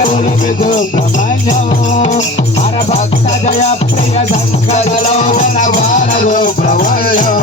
సుబ్రహ్మణ్యం హర భక్త జయ ప్రియ సంకటలో సుబ్రహ్మణ్యం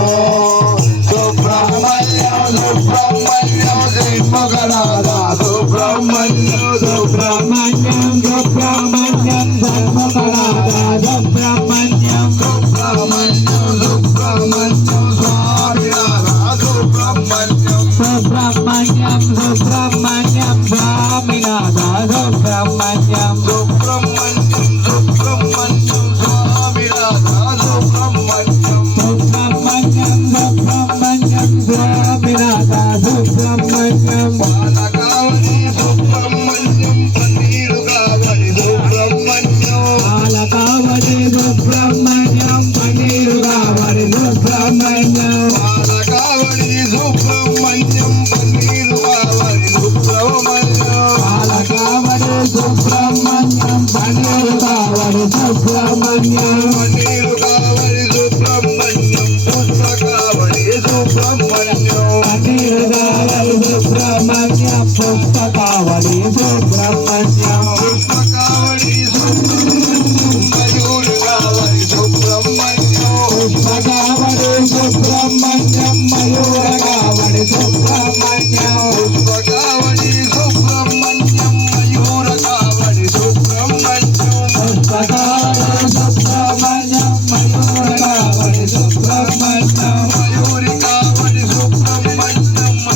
సుబ్రహ్మణ్యం సుబ్రహ్మణ్యం శ్రీమగనాథ సుబ్రహ్మణ్యం సుబ్రహ్మణ్యం సుబ్రహ్మణ్యం ధర్మగనాథ సుబ్రహ్మణ్యం సుబ్రహ్మణ్యం సుబ్రహ్మణ్యం స్వామినాథ సుబ్రహ్మణ్యం సుబ్రహ్మణ్యం సుబ్రహ్మణ్యం స్వామినాథ సుబ్రహ్మణ్యం సుబ్రహ్మణ్యం సుబ్రహ్మణ్యం స్వామినాథ సుబ్రహ్మణ్యం సుబ్రహ్మణ్యం సుబ్రహ్మణ్యం స్వామినాథ సుబ్రహ్మణ్యం బాలకావళి సుబ్రహ్మణ్యం పన్నీరు కావళి సుబ్రహ్మణ్యం బాలకావళి సుబ్రహ్మణ్యం పన్నీరు కావళి సుబ్రహ్మణ్యం బాలకావళి సుబ్రహ్మణ్యం పన్నీరు కావళి సుబ్రహ్మణ్యం బాలకావళి సుబ్రహ్మణ్యం పన్నీరు కావళి సుబ్రహ్మణ్యం పన్నీరు కావళి సుబ్రహ్మణ్యం పుష్పకావళి సుబ్రహ్మణ్యం పన్నీరు కావళి సుబ్రహ్మణ్యం పుష్పకావళి సుబ్రహ్మణ్యం పుష్పకావళి సుబ్రహ్మణ్యం మయూరి కావళి సుబ్రహ్మణ్యం పుష్పకావళి సుబ్రహ్మణ్యం మయూర కావళి సుబ్రహ్మణ్యం పుష్పకావళి సుబ్రహ్మణ్యం మయూర కావళి సుబ్రహ్మణ్యం పుష్పకావళి సుబ్రహ్మణ్యం మయూర కావళి సుబ్రహ్మణ్యం మయూరి కావళి సుబ్రహ్మణ్యం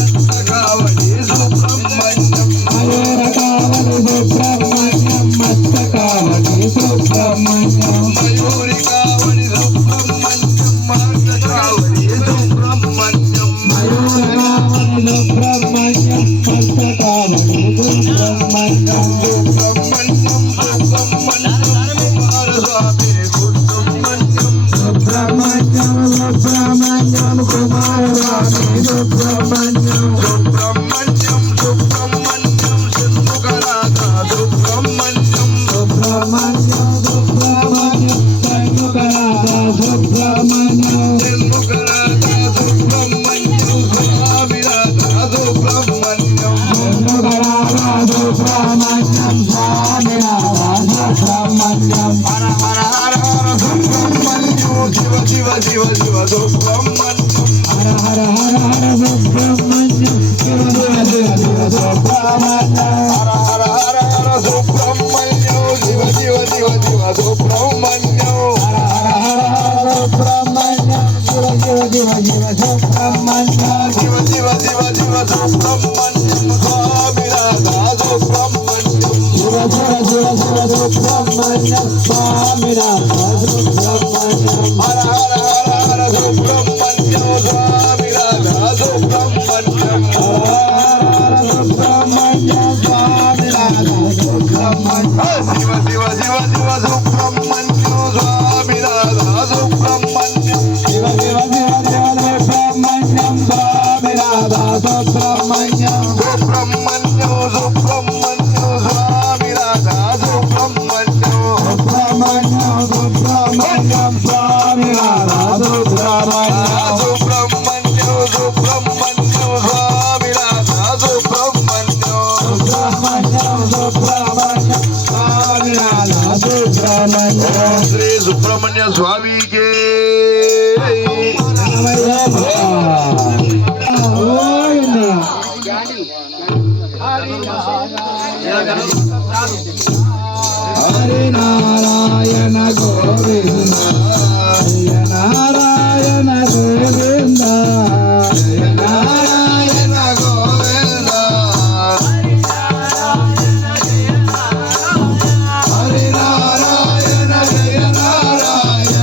మస్తకావళి సుబ్రహ్మణ్యం మయూర కావళి సుబ్రహ్మణ్యం మస్తకావళి సుబ్రహ్మణ్యం మయూరి కావళి సుబ్రహ్మణ్యం మస్తకావళి సుబ్రహ్మణ్యం మయూర కావళి సుబ్రహ్మణ్యం మస్తకావళి సుబ్రహ్మణ్యం సుబ్రహ్మణ్యం సుబ్రహ్మణ్యం సుబ్రహ్మణ్యం కుమారస్వామి సుబ్రహ్మణ్యం సుబ్రహ్మణ్యం సుబ్రహ్మణ్యం షణ్ముఖనాథ సుబ్రహ్మణ్యం సుబ్రహ్మణ్యం సుబ్రహ్మణ్యం షణ్ముఖనాథ సుబ్రహ్మణ్యం షణ్ముఖనాథ సుబ్రహ్మణ్యం స్వామినాథ సుబ్రహ్మణ్యం షణ్ముఖనాథ సుబ్రహ్మణ్యం స్వామినాథ సుబ్రహ్మణ్యం హర హర హర హర సుబ్రహ్మణ్యం శివ శివ శివ శివ సుబ్రహ్మణ్యం హర హర హర హర సుబ్రహ్మణ్యం శివ శివ శివ శివ సుబ్రహ్మణ్యం హర హర హర హర సుబ్రహ్మణ్యం శివ శివ శివ శివ సుబ్రహ్మణ్యం హర హర హర హర సుబ్రహ్మణ్యం శివ శివ శివ శివ సుబ్రహ్మణ్యం శివ శివ శివ శివ సుబ్రహ్మణ్యం స్వామినాథ సుబ్రహ్మణ్యం శివ శివ శివ శివ సుబ్రహ్మణ్యం స్వామినాథ సుబ్రహ్మణ్యం హర హర హర హర సుబ్రహ్మణ్యం స్వామినాథ సుబ్రహ్మణ్యం హర హర హర సుబ్రహ్మణ్యం స్వామినాథ సుబ్రహ్మణ్యం శివ శివ శివ శివ సుబ్రహ్మణ్యం స్వామినాథ సుబ్రహ్మణ్యం శివ శివ శివ శివ సుబ్రహ్మణ్యం స్వామినాథ సుబ్రహ్మణ్యం సుబ్రహ్మణ్యం సుబ్రహ్మణ్యం స్వామినాథ సుబ్రహ్మణ్యం సుబ్రహ్మణ్యం సుబ్రహ్మణ్యం స్వామినాథ సుబ్రహ్మణ్యం సుబ్రహ్మణ్యం సుబ్రహ్మణ్యం స్వామినాథ సుబ్రహ్మణ్యం సుబ్రహ్మణ్యం సుబ్రహ్మణ్యం స్వామినాథ సుబ్రహ్మణ్యం శ్రీ సుబ్రహ్మణ్య స్వామికి హరి నారాయణ గోవింద హరి నారాయణ గోవింద హరి నారాయణ గోవింద హరి నారాయణ జయ నారాయణ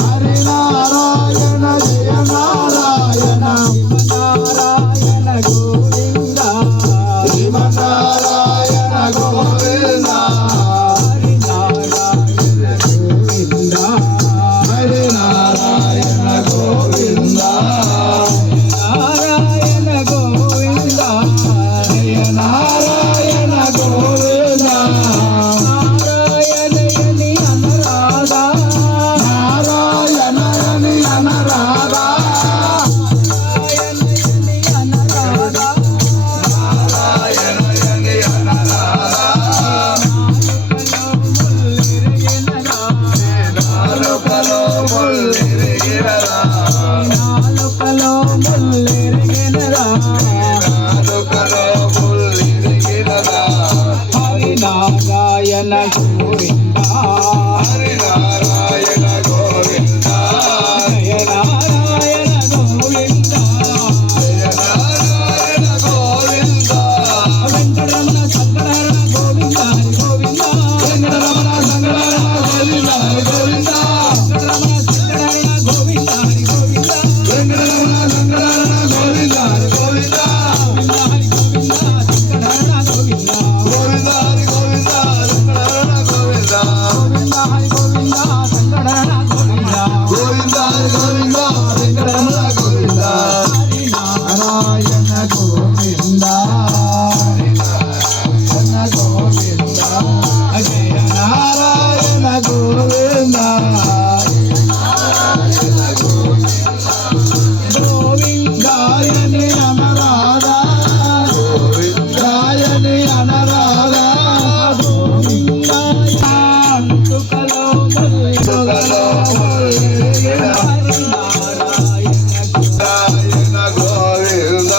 హరి నారాయణ జయ నారాయణ నారాయణ గోవింద శ్రీమన్నారాయణ గోవింద గోవింద హరి నారాయణ గోవింద జయ నారాయణ గోవింద జయ నారాయణ గోవింద వెంకటరమణ సంకటహరణ గోవింద హరి గోవింద వెంకటరమణ సంగరమణ గోవింద హరి గోవింద వెంకటరమణ సంకటహరణ గోవింద హరి గోవింద వెంకటరమణ సంగరమణ గోవింద హరి గోవింద హరి గోవింద సంకటహరణ గోవింద గోవింద హరి గోవింద సంగరమణ గోవింద గోవింద హరి గోవింద సంకటహరణ గోవింద గోవింద హరి గోవింద వెంకటరమణ గోవింద హరి నారాయణ గోవింద నారాయణ గోవింద జయ నారాయణ గోవింద గోవిందాయని అనరాధా గోవిందాయని అనరాధా గోవిందాయ అంతుకలో సుఖలో నారాయణ గోవింద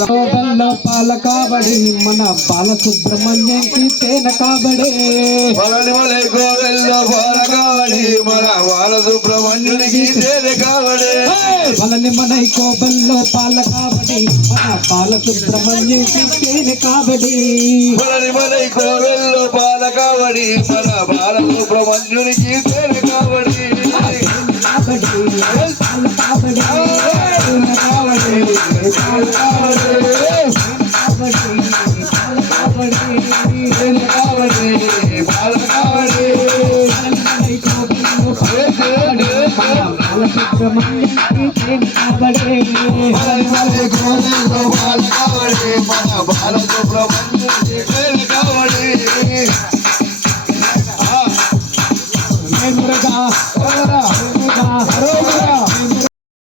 గోపల్ల పాల కాబడి మన బాలసుబ్రహ్మణ్యంకి తేన కాబడే మలనిమలై గోవెల్ల బాలకావడి మన బాలసుబ్రహ్మణ్యునికి తేనె కావడే మనని మనై కోపల్లో పాల కాబడి మన బాలసుబ్రహ్మణ్యంకి తేన కాబడి మలనిమలై గోవెల్ల బాలకావడి మన బాలసుబ్రహ్మణ్యునికి తేనె కావడి కాబడి పాల కాబడి తేన కాబడి పాల కాబడి తేన కాబడి పాల కాబడి మనని కోపల్లో పాల కాబడి మన బాలసుబ్రహ్మణ్యంకి తేన కాబడి మలనిమలై గోవెల్ల బాలకావడి మన బాలసుబ్రహ్మణ్యునికి తేనె కావడి